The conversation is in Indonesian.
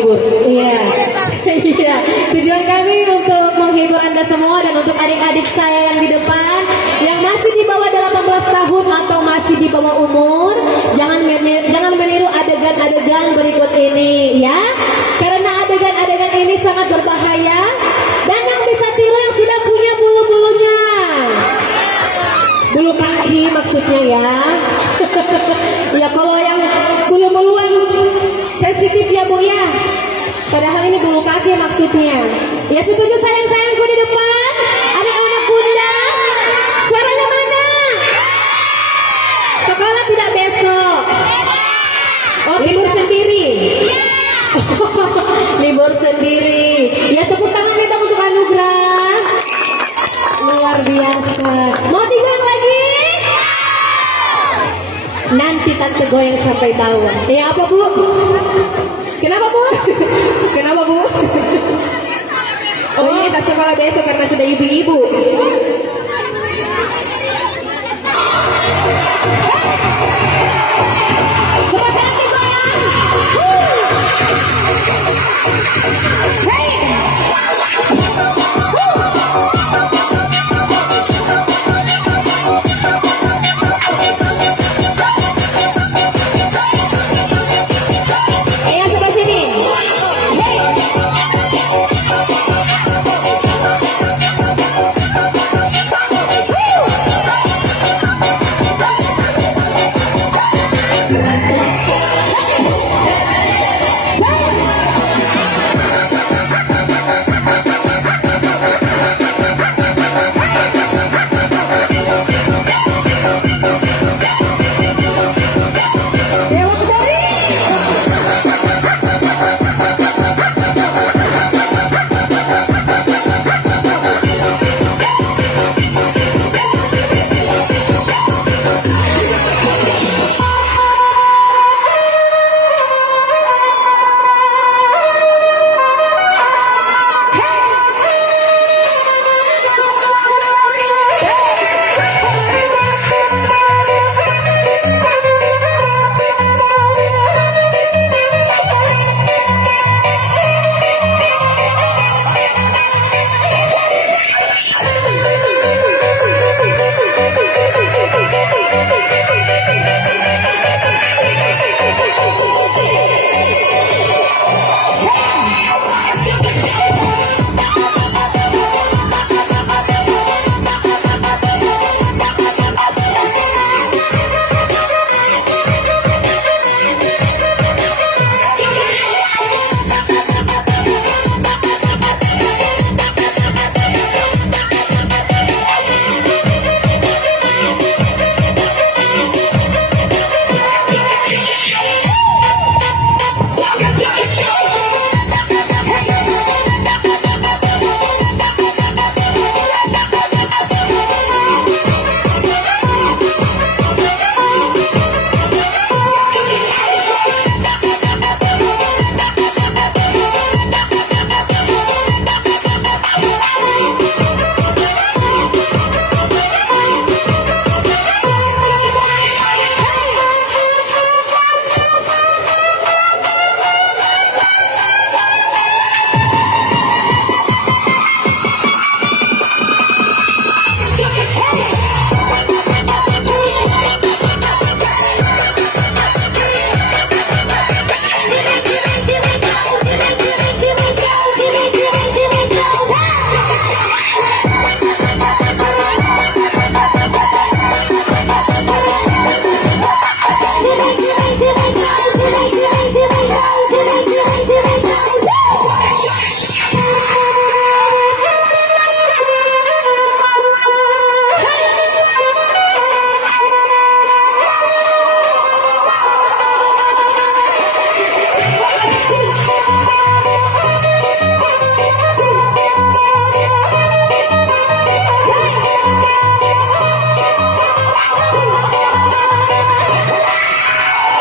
Iya, iya. Tujuan kami untuk menghibur Anda semua dan untuk adik-adik saya yang di depan yang masih di bawah 18 tahun atau masih di bawah umur, jangan meniru adegan-adegan berikut ini ya. Karena adegan-adegan ini sangat berbahaya dan yang bisa tiru yang sudah punya bulu-bulunya. Bulu kaki maksudnya ya. Ya kalau yang bulu-buluan sensitif ya Bu ya. Padahal ini bulu kaki maksudnya. Ya setuju sayang-sayangku di depan. Anak-anak bunda. Suaranya mana? Sekolah tidak besok. Oh libur sendiri. Libur sendiri. Ya tepuk tangan kita untuk anugerah. Luar biasa. Mau digoyang lagi? Nanti tante goyang sampai bawah. Ya apa Bu? Kenapa Bu? Kenapa Bu? Oh iya, tak sekolah besok karena sudah ibu-ibu.